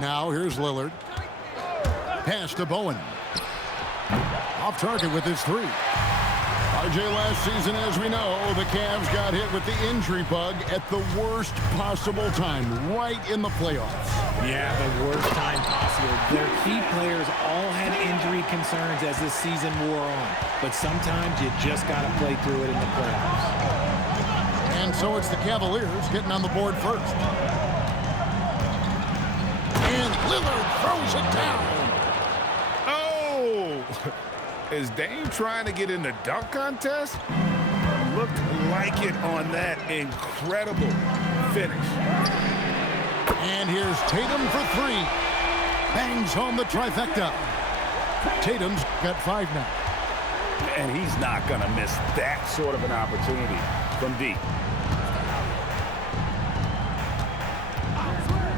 Now here's Lillard. Pass to Bowen. Off target with his three. RJ, last season, as we know, the Cavs got hit with the injury bug at the worst possible time, right in the playoffs. Yeah, the worst time possible. Their key players all had injury concerns as this season wore on. But sometimes you just got to play through it in the playoffs. And so it's the Cavaliers getting on the board first. And Lillard throws it down. Oh! Is Dame trying to get in the dunk contest? Looked like it on that incredible finish. And here's Tatum for three. Bangs home the trifecta. Tatum's got 5 now. And he's not going to miss that sort of an opportunity from deep.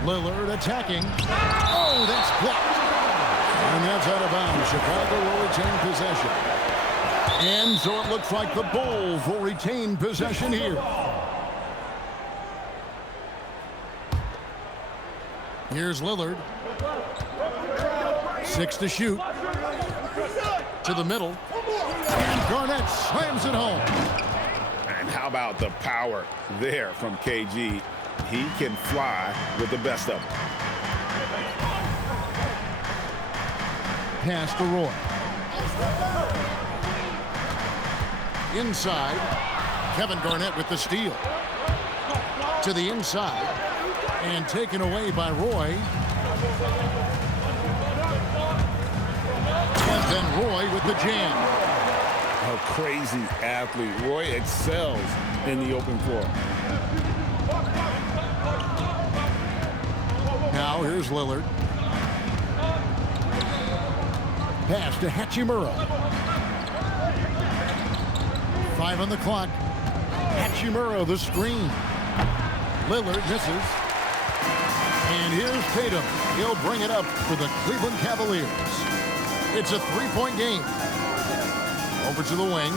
Lillard attacking. Oh, that's blocked. And that's out of bounds. Chicago will retain possession. And so it looks like the Bulls will retain possession here. Here's Lillard. 6 to shoot. To the middle. And Garnett slams it home. And how about the power there from KG? He can fly with the best of them. Pass to Roy. Inside. Kevin Garnett with the steal. To the inside. And taken away by Roy. And then Roy with the jam. A crazy athlete. Roy excels in the open floor. Now here's Lillard. Pass to Hachimura. 5 on the clock. Hachimura the screen. Lillard misses. And here's Tatum. He'll bring it up for the Cleveland Cavaliers. It's a 3-point game. Over to the wing.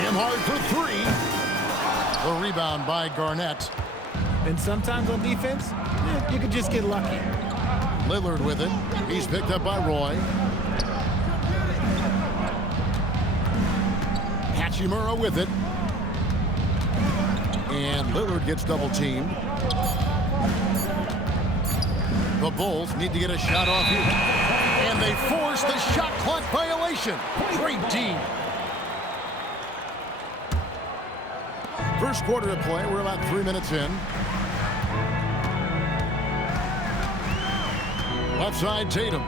Nembhard for 3. The rebound by Garnett. And sometimes on defense, you could just get lucky. Lillard with it. He's picked up by Roy. Hachimura with it. And Lillard gets double teamed. The Bulls need to get a shot off here. And they force the shot clock violation. Great team. First quarter of play. We're about 3 minutes in. Left side, Tatum.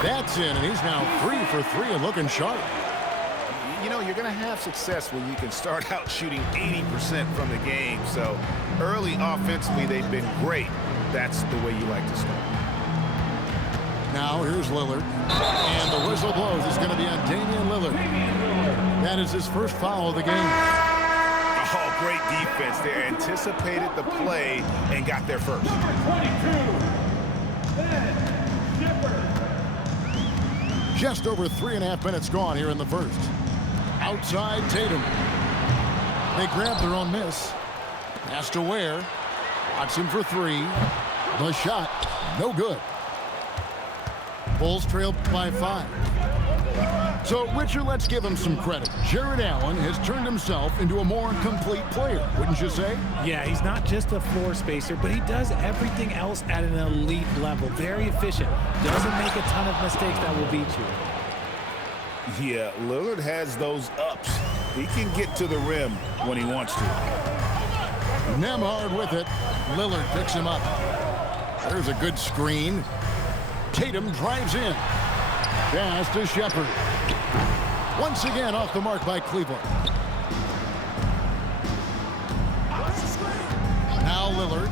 That's in, and he's now 3 for 3 and looking sharp. You know, you're going to have success when you can start out shooting 80% from the game. So early offensively, they've been great. That's the way you like to start. Now here's Lillard. And the whistle blows. It's going to be on Damian Lillard. That is his first foul of the game. Oh, great defense there. Anticipated the play and got there first. Just over 3.5 minutes gone here in the first. Outside Tatum. They grab their own miss. Pass to Ware. Watson for 3. The shot, no good. Bulls trail by 5. So, Richard, let's give him some credit. Jarrett Allen has turned himself into a more complete player, wouldn't you say? Yeah, he's not just a floor spacer, but he does everything else at an elite level. Very efficient. Doesn't make a ton of mistakes that will beat you. Yeah, Lillard has those ups. He can get to the rim when he wants to. Nembhard with it. Lillard picks him up. There's a good screen. Tatum drives in. Pass to Shepherd. Once again off the mark by Cleveland. Now Lillard.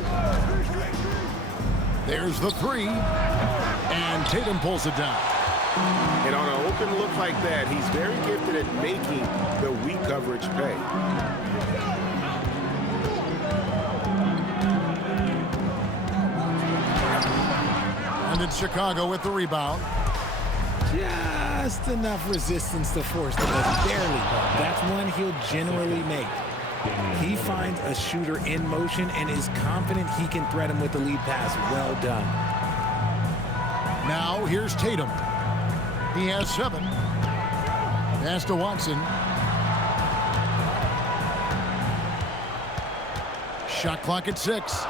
There's the 3. And Tatum pulls it down. And on an open look like that, he's very gifted at making the weak coverage pay. And it's Chicago with the rebound. Just enough resistance to force the miss. Barely. That's one he'll generally make. He finds a shooter in motion and is confident he can thread him with the lead pass. Well done. Now here's Tatum. He has 7. Pass to Watson. Shot clock at 6.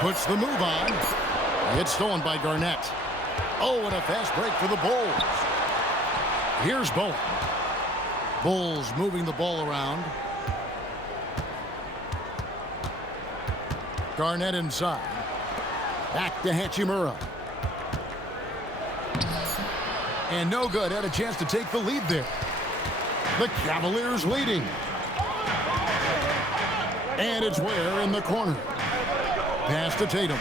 Puts the move on. It's stolen by Garnett. Oh, and a fast break for the Bulls. Here's Bowen. Bulls moving the ball around. Garnett inside. Back to Hachimura. And no good. Had a chance to take the lead there. The Cavaliers leading. And it's Ware in the corner. Pass to Tatum.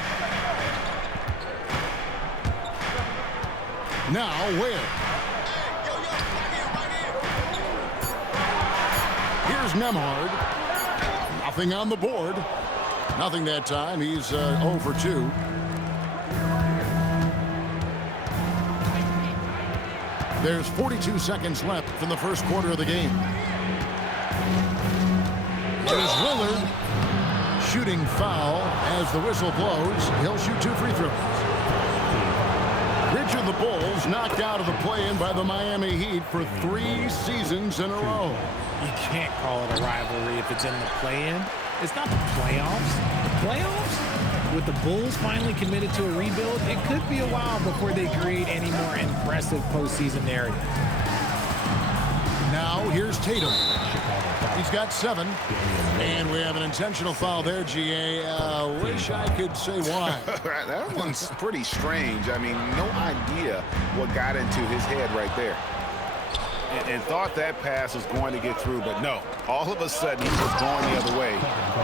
Now Ware. Here's Nembhard. Nothing on the board. Nothing that time. He's 0 for 2. There's 42 seconds left from the first quarter of the game. There's Lillard. Shooting foul as the whistle blows. He'll shoot 2 free throws. Richard, the Bulls knocked out of the play-in by the Miami Heat for 3 seasons in a row. You can't call it a rivalry if it's in the play-in. It's not the playoffs. The playoffs, with the Bulls finally committed to a rebuild, it could be a while before they create any more impressive postseason narrative. Now here's Tatum. He's got 7. And we have an intentional foul there, GA. Wish I could say why. That one's pretty strange. I mean, no idea what got into his head right there. And thought that pass was going to get through, but no. All of a sudden, he was going the other way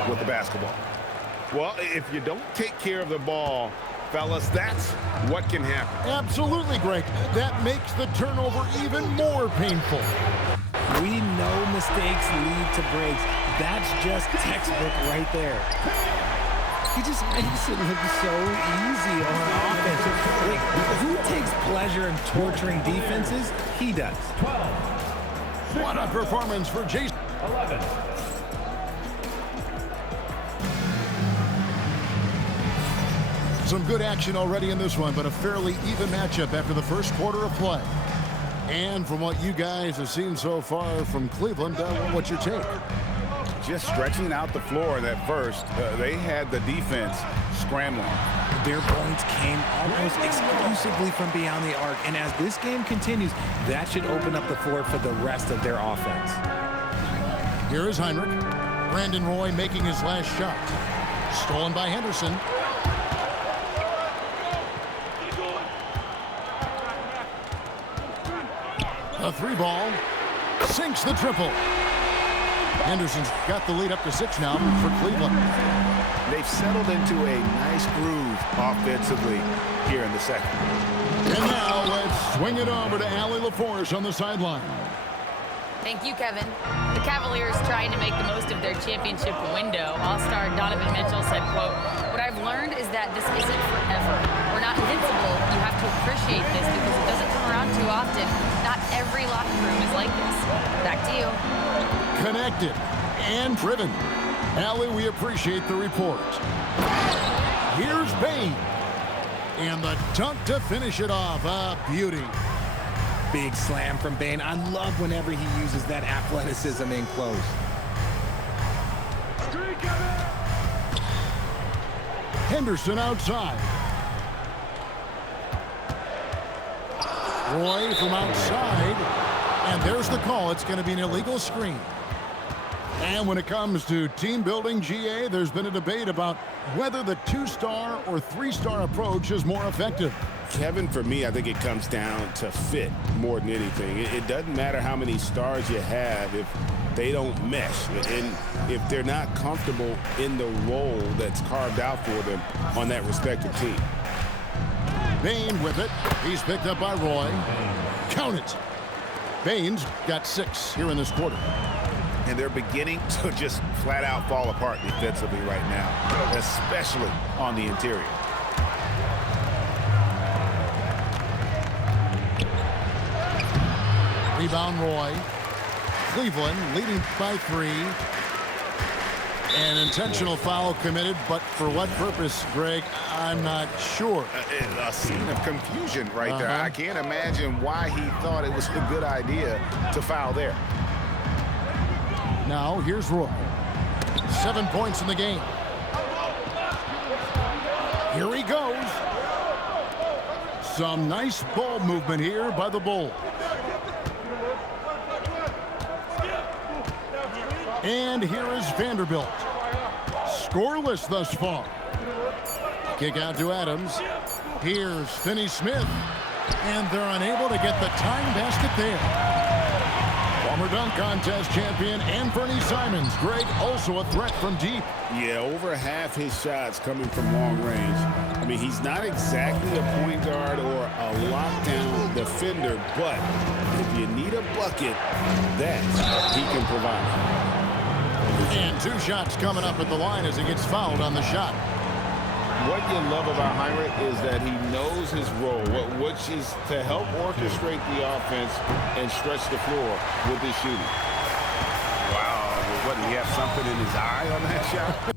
with the basketball. Well, if you don't take care of the ball, fellas, that's what can happen. Absolutely, Greg. That makes the turnover even more painful. We know mistakes lead to breaks. That's just textbook right there. He just makes it look so easy on offense. Like, who takes pleasure in torturing defenses? He does. 12. What a performance for Jason. 11. Some good action already in this one, but a fairly even matchup after the first quarter of play. And from what you guys have seen so far from Cleveland, what's your take? Just stretching out the floor that first. They had the defense scrambling. Their points came almost exclusively from beyond the arc. And as this game continues, that should open up the floor for the rest of their offense. Here is Heinrich. Brandon Roy making his last shot. Stolen by Henderson. A 3-ball. Sinks the triple. Henderson's got the lead up to 6 now for Cleveland. They've settled into a nice groove offensively here in the second. And now let's swing it over to Allie LaForce on the sideline. Thank you, Kevin. The Cavaliers trying to make the most of their championship window. All-star Donovan Mitchell said, quote, "What I've learned is that this isn't forever. We're not invincible. You have to appreciate this because it doesn't come around too often. Not every locker room is like this." Back to you. Connected and driven. Allie, we appreciate the report. Here's Bane. And the dunk to finish it off. A beauty. Big slam from Bane. I love whenever he uses that athleticism in close. Henderson outside. Roy from outside. And there's the call. It's going to be an illegal screen. And when it comes to team building, GA, there's been a debate about whether the 2-star or 3-star approach is more effective. Kevin, for me, I think it comes down to fit more than anything. It doesn't matter how many stars you have if they don't mesh. And if they're not comfortable in the role that's carved out for them on that respective team. Bane with it. He's picked up by Roy. Count it. Bane's got 6 here in this quarter. And they're beginning to just flat out fall apart defensively right now, especially on the interior. Rebound Roy. Cleveland leading by 3. An intentional foul committed, but for what purpose, Greg, I'm not sure. A scene of confusion right there. I can't imagine why he thought it was a good idea to foul there. Now, here's Roy. 7 points in the game. Here he goes. Some nice ball movement here by the Bulls. And here is Vanderbilt. Scoreless thus far. Kick out to Adams. Here's Finney Smith. And they're unable to get the tying basket there. Former dunk contest champion Anfernee Simons. Greg, also a threat from deep. Yeah, over half his shots coming from long range. I mean, he's not exactly a point guard or a lockdown defender, but if you need a bucket, that he can provide. And 2 shots coming up at the line as he gets fouled on the shot. What you love about Hinrich is that he knows his role, which is to help orchestrate the offense and stretch the floor with his shooting. Wow, what, did he have something in his eye on that shot?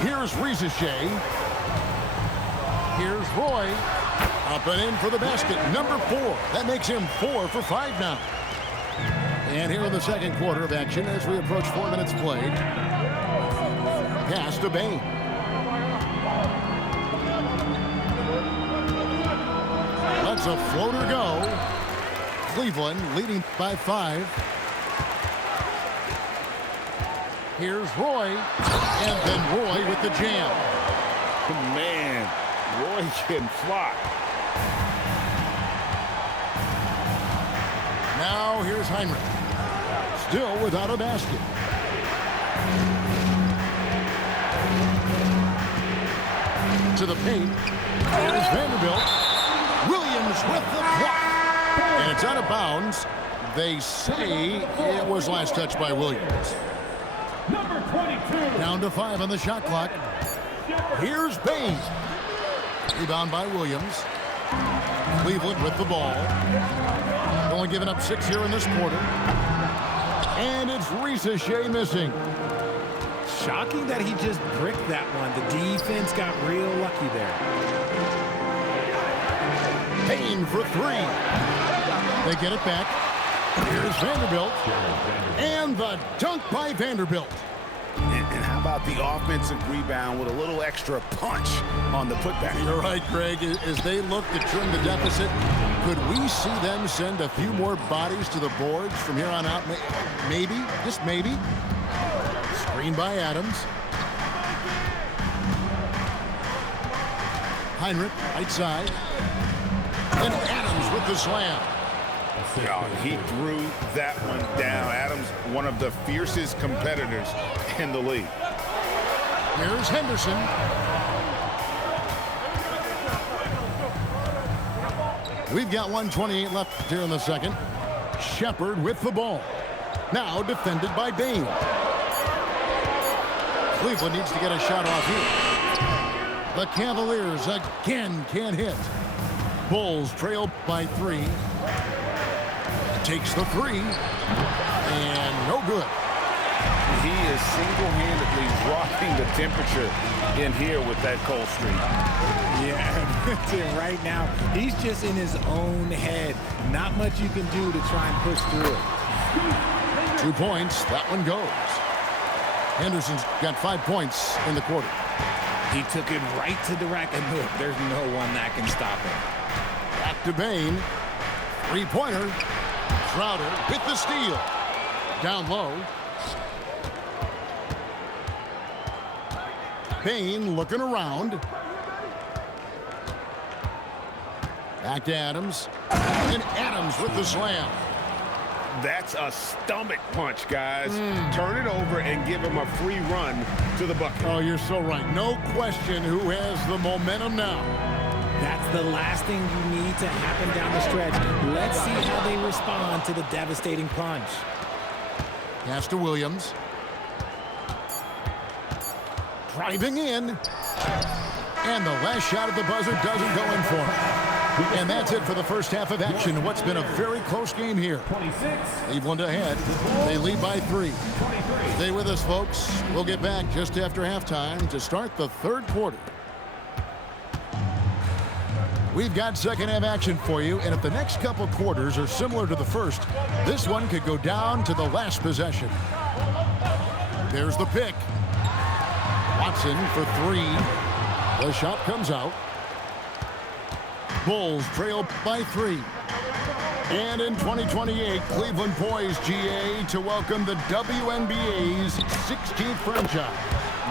Here's Risache. Here's Roy. Up and in for the basket. Number 4. That makes him 4 for 5 now. And here in the second quarter of action as we approach 4 minutes played. Pass to Bane. Lets a floater go. Cleveland leading by 5. Here's Roy. And then Roy with the jam. Man, Roy can fly. Now here's Heinrich. Still without a basket. To the paint. Here's Vanderbilt. Williams with the block. And it's out of bounds. They say it was last touched by Williams. Number 22. Down to 5 on the shot clock. Here's Bane. Rebound by Williams. Cleveland with the ball. Only giving up 6 here in this quarter. And it's Risache missing. Shocking that he just bricked that one. The defense got real lucky there. Bane for 3. They get it back. Here's Vanderbilt. And the dunk by Vanderbilt. And how about the offensive rebound with a little extra punch on the putback? You're right, Greg. As they look to trim the deficit, could we see them send a few more bodies to the boards from here on out? Maybe, just maybe. Screen by Adams. Heinrich, right side. And Adams with the slam. Oh, he threw that one down. Adams, one of the fiercest competitors in the league. Here's Henderson. We've got 1:28 left here in the second. Shepard with the ball. Now defended by Bane. Cleveland needs to get a shot off here. The Cavaliers again can't hit. Bulls trail by 3. Takes the 3. And no good. He is single-handedly dropping the temperature in here with that cold streak. Yeah, right now, he's just in his own head. Not much you can do to try and push through it. 2 points. That one goes. Henderson's got 5 points in the quarter. He took it right to the rack, and look, there's no one that can stop him. Back to Bane. 3-pointer. Crowder with the steal. Down low. Bane looking around. Back to Adams. And Adams with the slam. That's a stomach punch, guys. Turn it over and give him a free run to the bucket. Oh, you're so right. No question who has the momentum now. That's the last thing you need to happen down the stretch. Let's see how they respond to the devastating punch. Pass to Williams. Driving in. And the last shot at the buzzer doesn't go in for him. And that's it for the first half of action. What's been a very close game here. 26. Cleveland ahead. They lead by 3. Stay with us, folks. We'll get back just after halftime to start the third quarter. We've got second half action for you, and if the next couple quarters are similar to the first, this one could go down to the last possession. There's the pick. Watson for 3. The shot comes out. Bulls trail by 3. And in 2028, Cleveland poised, GA, to welcome the WNBA's 16th franchise.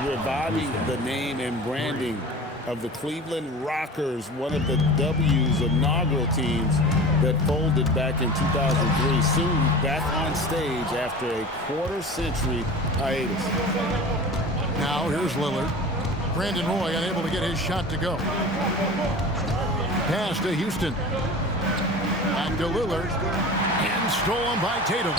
Reviving the name and branding of the Cleveland Rockers, one of the W's inaugural teams that folded back in 2003, soon back on stage after a quarter-century hiatus. Now here's Lillard. Brandon Roy unable to get his shot to go. Pass to Houston. Back to Lillard. And stolen by Tatum.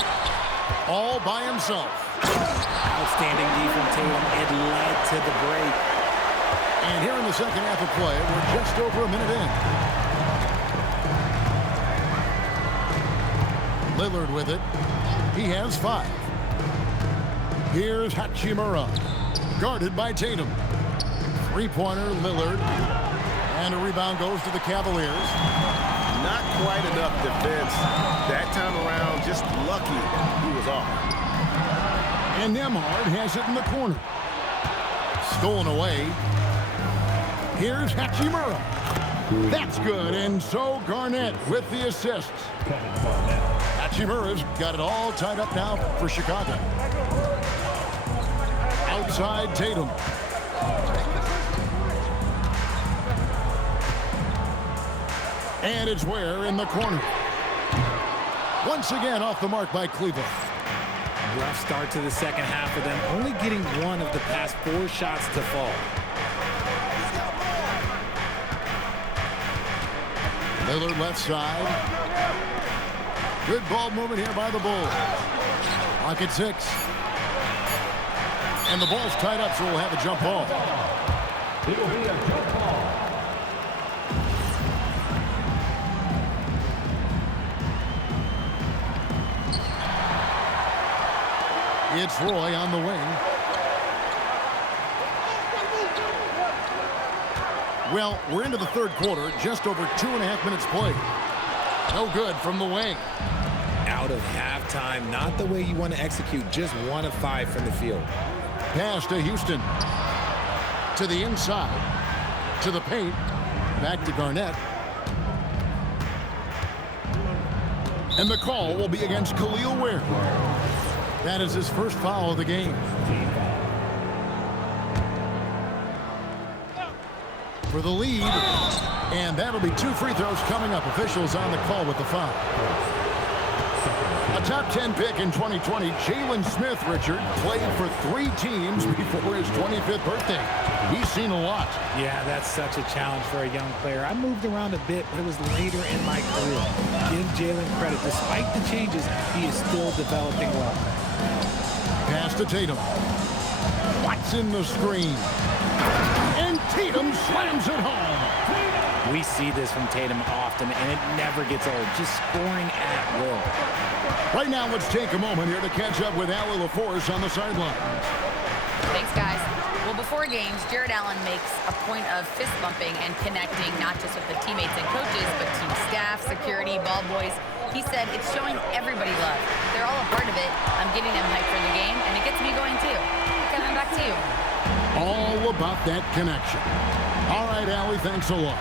All by himself. Outstanding D from Tatum. It led to the break. And here in the second half of play, we're just over a minute in. Lillard with it. He has 5. Here's Hachimura. Guarded by Tatum. Three-pointer, Lillard. And a rebound goes to the Cavaliers. Not quite enough defense that time around. Just lucky he was off. And Nembhard has it in the corner. Stolen away. Here's Hachimura. That's good, and so Garnett with the assist. Hachimura's got it all tied up now for Chicago. Outside Tatum. And it's Ware in the corner. Once again off the mark by Cleveland. Rough start to the second half for them, only getting one of the past 4 shots to fall. Lillard left side. Good ball movement here by the Bulls. Clock at 6. And the ball's tied up, so we'll have a jump ball. It will be a jump ball. It's Roy on the wing. Well, we're into the third quarter, just over 2.5 minutes played. No good from the wing. Out of halftime, not the way you want to execute, just 1 of 5 from the field. Pass to Houston. To the inside. To the paint. Back to Garnett. And the call will be against Khalil Ware. That is his first foul of the game. For the lead. And that'll be 2 free throws coming up. Officials on the call with the foul. A top 10 pick in 2020, Jalen Smith, Richard, played for 3 teams before his 25th birthday. He's seen a lot. Yeah, that's such a challenge for a young player. I moved around a bit, but it was later in my career. Give Jalen credit. Despite the changes, he is still developing well. Pass to Tatum. Watson the screen. And Tatum slams it home. We see this from Tatum often, and it never gets old. Just scoring at will. Right now, let's take a moment here to catch up with Allie LaForce on the sideline. Thanks, guys. Well, before games, Jared Allen makes a point of fist bumping and connecting not just with the teammates and coaches, but team staff, security, ball boys. He said it's showing everybody love. They're all a part of it. I'm getting them hyped for the game, and it gets me going too. Kevin, back to you. All about that connection. All right, Allie, thanks a lot.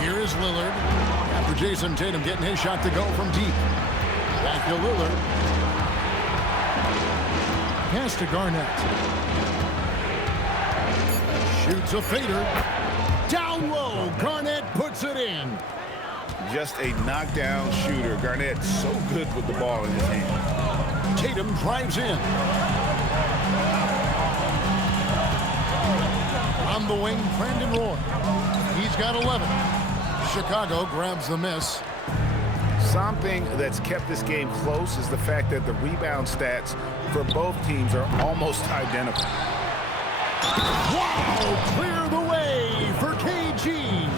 Here is Lillard. After Jason Tatum getting his shot to go from deep. Back to Lillard. Pass to Garnett. Shoots a fader. Down low. Garnett puts it in. Just a knockdown shooter. Garnett so good with the ball in his hand. Tatum drives in. On the wing, Brandon Roy. He's got 11. Chicago grabs the miss. Something that's kept this game close is the fact that the rebound stats for both teams are almost identical. Wow! Clear the way for KG.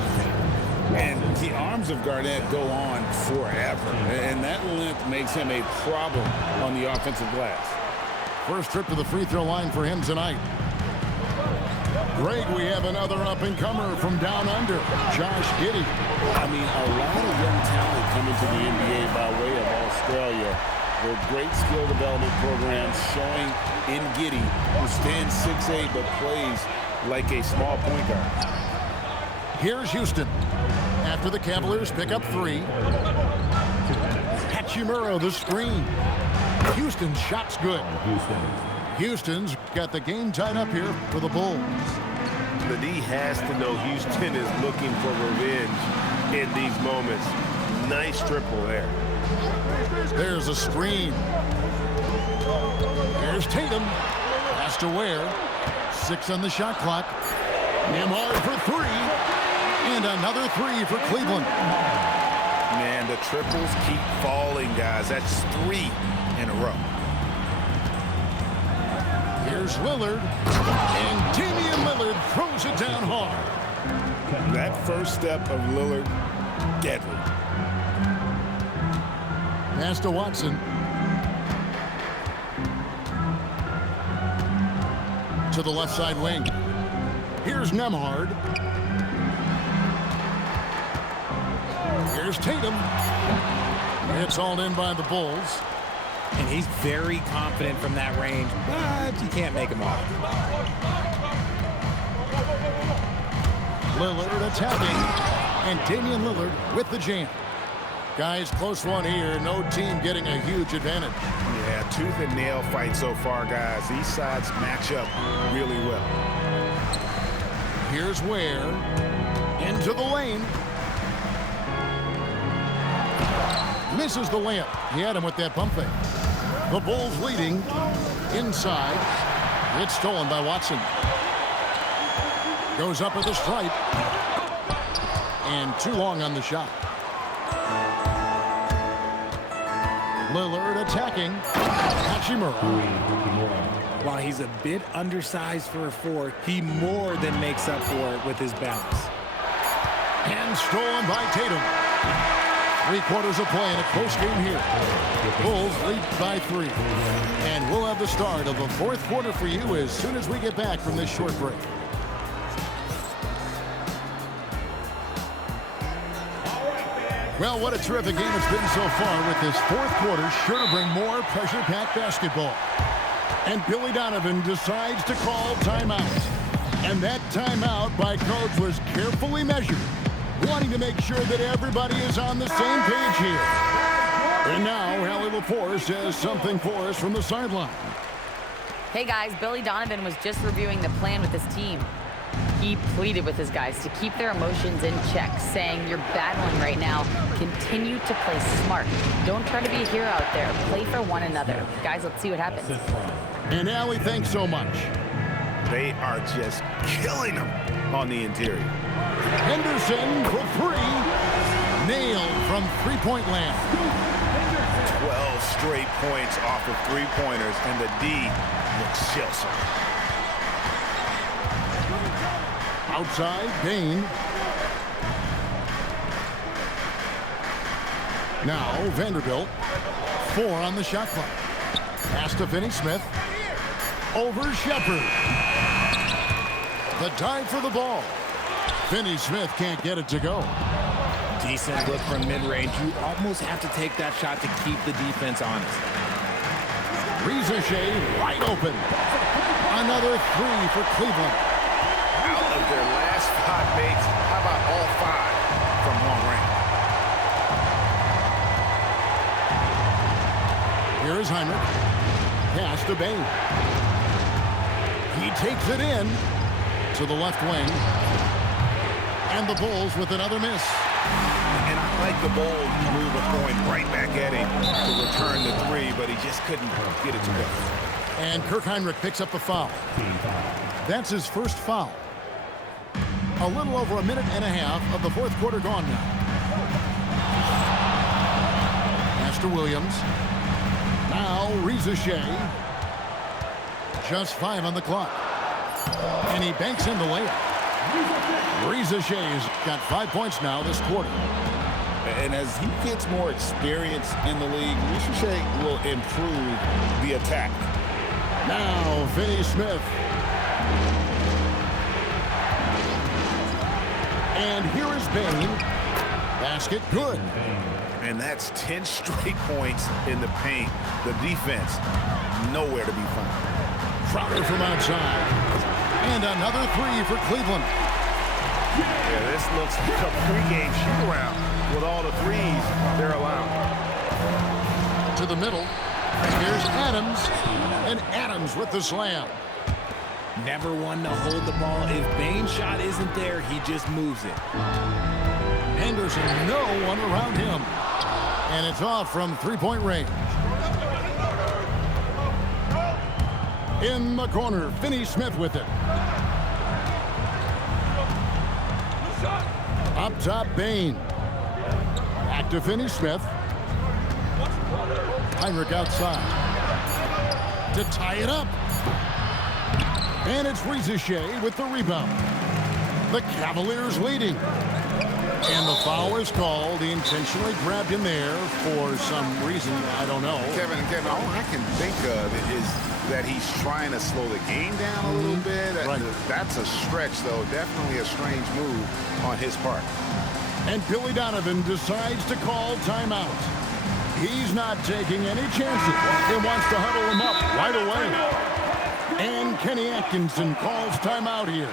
And the arms of Garnett go on forever. And that length makes him a problem on the offensive glass. First trip to the free throw line for him tonight. Greg, we have another up-and-comer from down under, Josh Giddey. I mean, a lot of young talent coming to the NBA by way of Australia. Their great skill development programs showing in Giddey, who stands 6'8", but plays like a small point guard. Here's Houston. After the Cavaliers pick up 3. Hachimura the screen. Houston's shot's good. Houston's got the game tied up here for the Bulls. The D has to know Houston is looking for revenge in these moments. Nice triple there. There's a screen. Here's Tatum. Pass to Ware. 6 on the shot clock. Nembhard for 3. And another 3 for Cleveland. Man, the triples keep falling, guys. That's 3 in a row. Here's Lillard. And Damian Lillard throws it down hard. That first step of Lillard, deadly. Pass to Watson. To the left side wing. Here's Nembhard. Here's Tatum. It's hauled in by the Bulls. And he's very confident from that range, but you can't make him off. Lillard attacking. And Damian Lillard with the jam. Guys, close one here. No team getting a huge advantage. Yeah, tooth and nail fight so far, guys. These sides match up really well. Here's Ware. Into the lane. Misses the layup. He had him with that pump fake. The Bulls leading. Inside. It's stolen by Watson. Goes up at the stripe. And too long on the shot. Lillard attacking. Hachimura. While he's a bit undersized for a 4, he more than makes up for it with his bounce. And stolen by Tatum. 3/4 of play in a close game here. Bulls lead by 3. And we'll have the start of the 4th quarter for you as soon as we get back from this short break. Well, what a terrific game it's been so far with this 4th quarter. Sure to bring more pressure-packed basketball. And Billy Donovan decides to call timeout. And that timeout by coach was carefully measured, wanting to make sure that everybody is on the same page here. And now, Allie LaForce has something for us from the sideline. Hey guys, Billy Donovan was just reviewing the plan with his team. He pleaded with his guys to keep their emotions in check, saying, "You're battling right now. Continue to play smart. Don't try to be a hero out there. Play for one another." Guys, let's see what happens. And Allie, thanks so much. They are just killing them on the interior. Henderson for 3. Nailed from three-point land. 12 straight points off of three-pointers, and the D looks Chelsea. Outside, Bane. Now, Vanderbilt. 4 on the shot clock. Pass to Finney-Smith. Over Shepherd. The dive for the ball. Finney-Smith can't get it to go. Decent look from mid-range. You almost have to take that shot to keep the defense honest. Reza Shea wide open. Another 3 for Cleveland. Out of their last 5 makes, how about all 5 from long range? Here is Heinrich. Pass to Bane. He takes it in to the left wing. And the Bulls with another miss. And I like the Bulls move of going right back at him to return the 3, but he just couldn't get it to go. And Kirk Heinrich picks up the foul. That's his first foul. A little over a minute and a half of the 4th quarter gone now. Pass to Williams. Now Reza Shea. Just 5 on the clock. And he banks in the layup. Reza Shea's got 5 points now this quarter. And as he gets more experience in the league, Reza Shea will improve the attack. Now Finney-Smith. And here is Bane. Basket good. And that's 10 straight points in the paint. The defense, nowhere to be found. Crowder from outside. And another 3 for Cleveland. Yeah, this looks like a pregame shoot-around with all the 3s they're allowed. To the middle. Here's Adams. And Adams with the slam. Never one to hold the ball. If Bane's shot isn't there, he just moves it. Henderson, no one around him. And it's off from three-point range. In the corner, Finney-Smith with it. Up top, Bane. Back to Finney-Smith. Heinrich outside. To tie it up. And it's Reza Shea with the rebound. The Cavaliers leading. And the foul is called. He intentionally grabbed him there for some reason. I don't know. Kevin, all I can think of is that he's trying to slow the game down a little bit. Right. That's a stretch, though. Definitely a strange move on his part. And Billy Donovan decides to call timeout. He's not taking any chances. He wants to huddle him up right away. And Kenny Atkinson calls timeout here.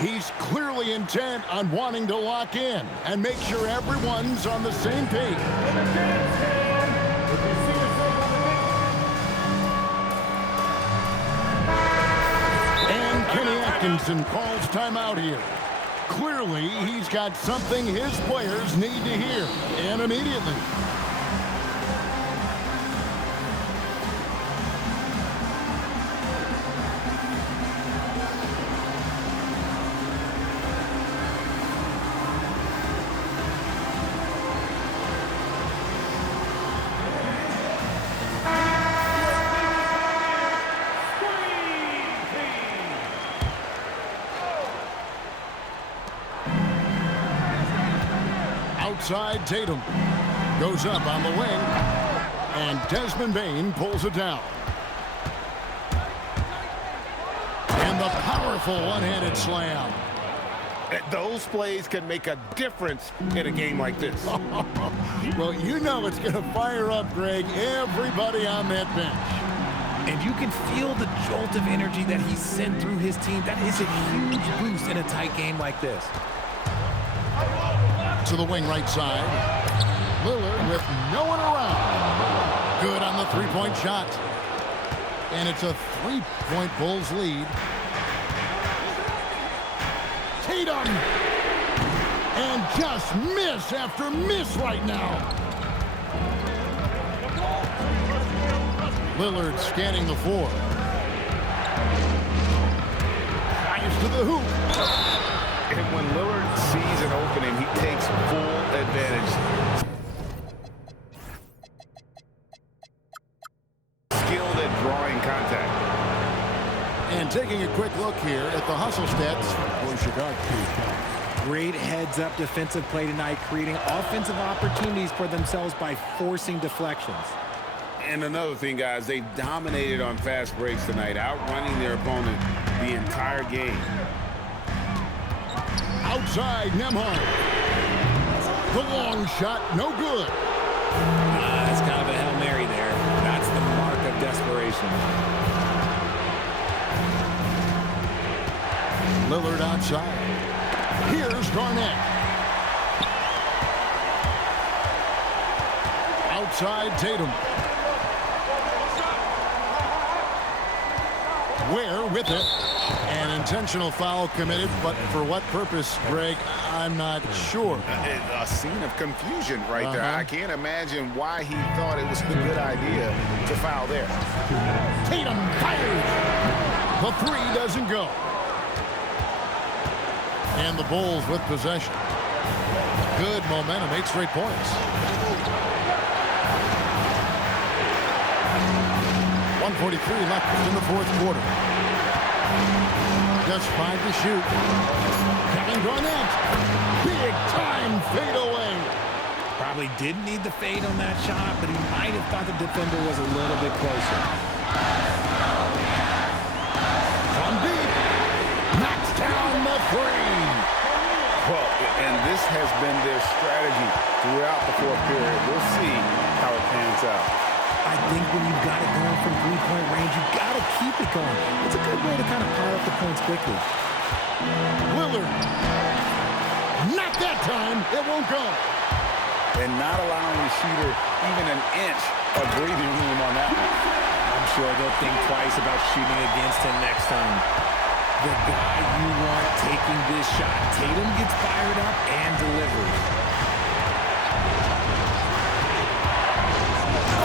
He's clearly intent on wanting to lock in and make sure everyone's on the same page. And Kenny Atkinson calls timeout here. Clearly, he's got something his players need to hear, and immediately. Outside, Tatum goes up on the wing, and Desmond Bane pulls it down. And the powerful one-handed slam. Those plays can make a difference in a game like this. Well, you know it's going to fire up, Greg, everybody on that bench. And you can feel the jolt of energy that he sent through his team. That is a huge boost in a tight game like this. To the wing right side. Lillard with no one around. Good on the three-point shot. And it's a three-point Bulls lead. Tatum! And just miss after miss right now. Lillard scanning the floor. Drives to the hoop. And when Lillard sees an opening, he takes full advantage. Skilled at drawing contact. And taking a quick look here at the hustle stats for Chicago. Great heads-up defensive play tonight, creating offensive opportunities for themselves by forcing deflections. And another thing, guys, they dominated on fast breaks tonight, outrunning their opponent the entire game. Outside, Nembhard. The long shot, no good. That's kind of a Hail Mary there. That's the mark of desperation. Lillard outside. Here's Garnett. Outside, Tatum. Ware with it. An intentional foul committed, but for what purpose, Greg, I'm not sure. A scene of confusion right there. I can't imagine why he thought it was a good idea to foul there. Tatum fires. The three doesn't go. And the Bulls with possession. Good momentum, 8 straight points. 1:43 left in the fourth quarter. Just 5 to shoot. Kevin Garnett. Big time fade away. Probably didn't need the fade on that shot, but he might have thought the defender was a little bit closer. From deep. Knocks down the three. Well, and this has been their strategy throughout the fourth period. We'll see how it pans out. I think when you've got it going from three-point range, you've got to keep it going. It's a good way to kind of pile up the points quickly. Lillard. Not that time. It won't go. And not allowing the shooter even an inch of breathing room on that one. I'm sure they'll think twice about shooting against him next time. The guy you want taking this shot. Tatum gets fired up and delivers.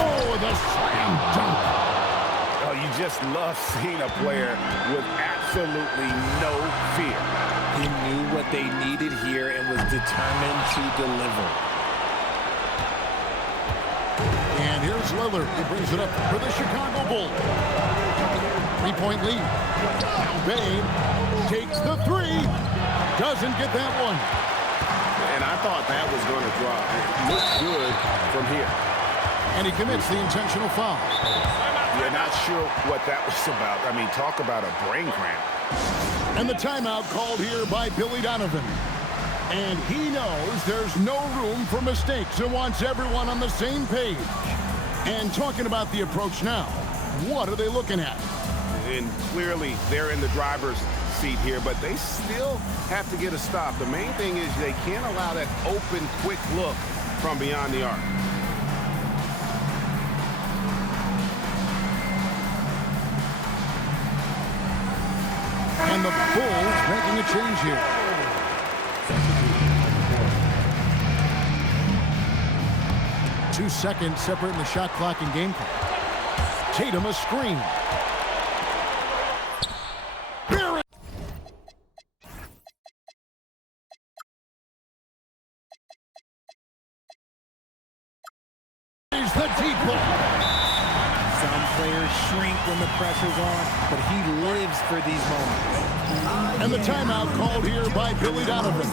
Oh, the slam dunk. Oh, you just love seeing a player with absolutely no fear. He knew what they needed here and was determined to deliver. And here's Lillard. He brings it up for the Chicago Bulls. 3-point lead. Bane takes the three. Doesn't get that one. And I thought that was going to drop. It looked good from here. And he commits the intentional foul. You're not sure what that was about. I mean, talk about a brain cramp. And the timeout called here by Billy Donovan. And he knows there's no room for mistakes and wants everyone on the same page. And talking about the approach now, what are they looking at? And clearly they're in the driver's seat here, but they still have to get a stop. The main thing is they can't allow that open, quick look from beyond the arc. And the Bulls making a change here. 2 seconds separating the shot clock and game clock. Tatum a screen. Here's the deep ball. Some players shrink when the pressure's on, but he lives for these moments. And the timeout called here by Billy Donovan.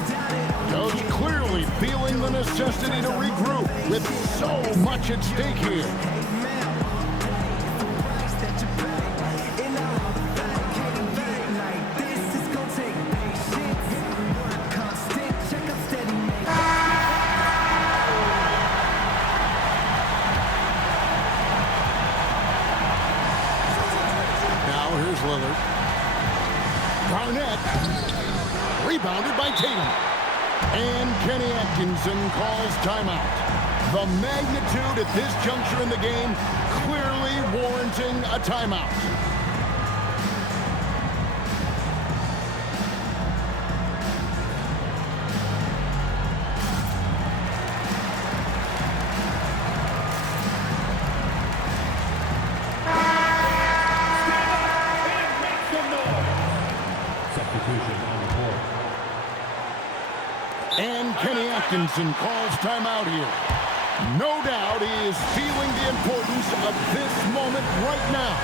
Coach clearly feeling the necessity to regroup with so much at stake here. Now here's Lillard. Garnett. Rebounded by Tatum. And Kenny Atkinson calls timeout. The magnitude at this juncture in the game clearly warranting a timeout. Substitution on the court. And Kenny Atkinson calls timeout here. No doubt he is feeling the importance of this moment right now.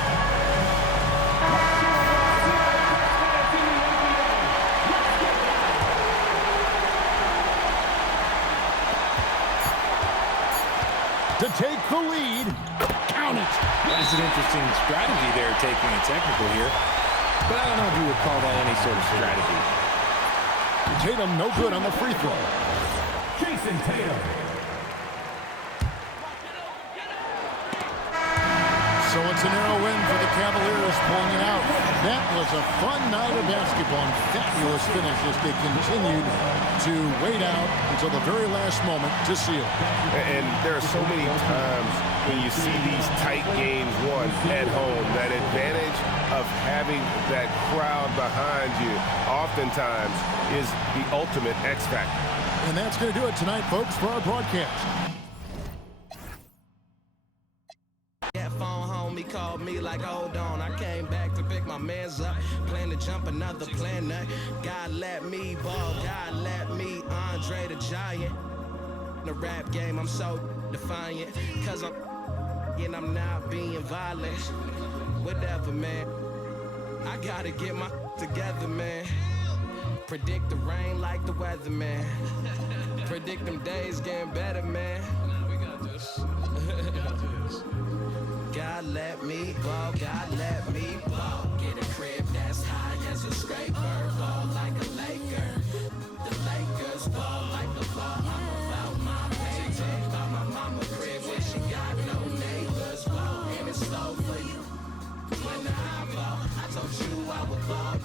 To take the lead, count it. That's an interesting strategy they're taking a technical here, but I don't know if you would call that any sort of strategy. Tatum no good on the free throw. Jason Tatum. So it's a narrow win for the Cavaliers pulling it out. That was a fun night of basketball and fabulous finish as they continued to wait out until the very last moment to seal. And there are so many times when you see these tight games won at home, that advantage of having that crowd behind you oftentimes is the ultimate X factor. And that's going to do it tonight, folks, for our broadcast. Phone home, he called me like, hold on, I came back to pick my mans up, plan to jump another planet. God let me ball, God let me Andre the Giant. The rap game, I'm so defiant, cause I'm not being violent. Whatever, man, I gotta get my together, man. Predict the rain like the weather, man. Predict them days getting better, man. We got this. God let me ball, God let me ball. Get a crib that's high as a scraper. Ball like a Laker. The Lakers ball like LeBron. I'm about my paper. By my mama crib where she got no neighbors. Ball and it's slow for you. When I ball, I told you I would ball.